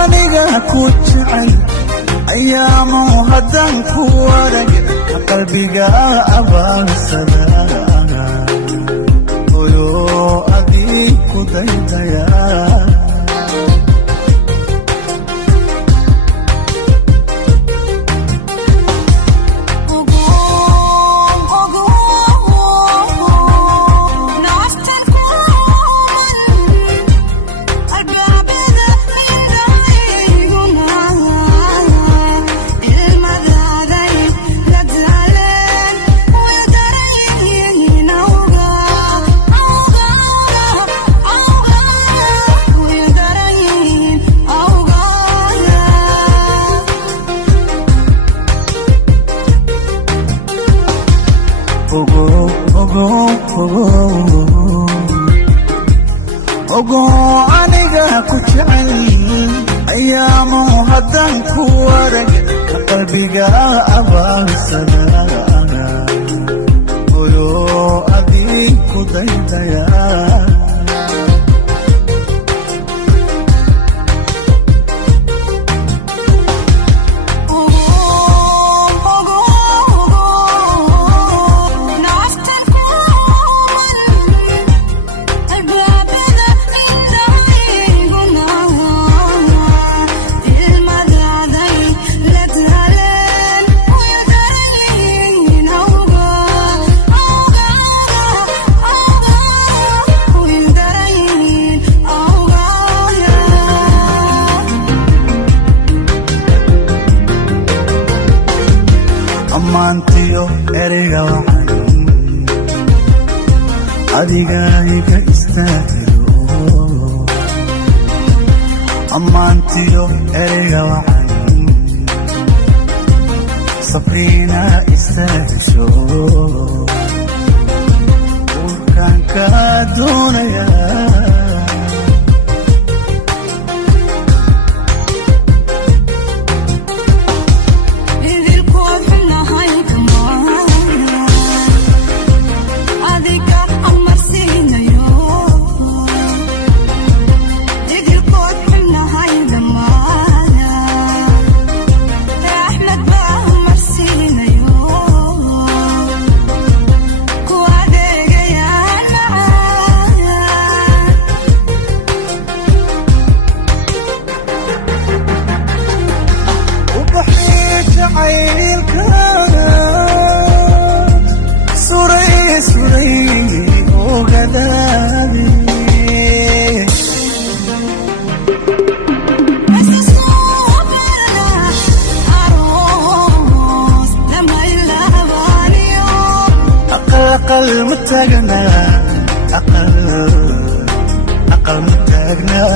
aniga ku jecel ayaamu hadan ku warag qalbiga abaalsada oyo adii ku daydaya aniga ku jecel ayaamu hadan ku warag qalbiga abaalsada oyo adii ku daydaya amantiyo ereyga waxaan adiga iga istaagiro amantiyo ereyga waxaan sabrina istaagiso urkan ka doonaya أقل متاجنا أقل متاجنا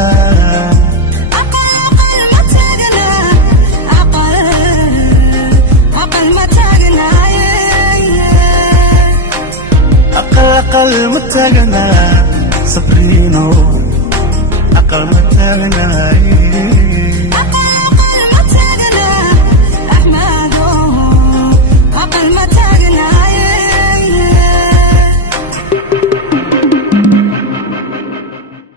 أقل متاجنا صبرينو أقل متاجنا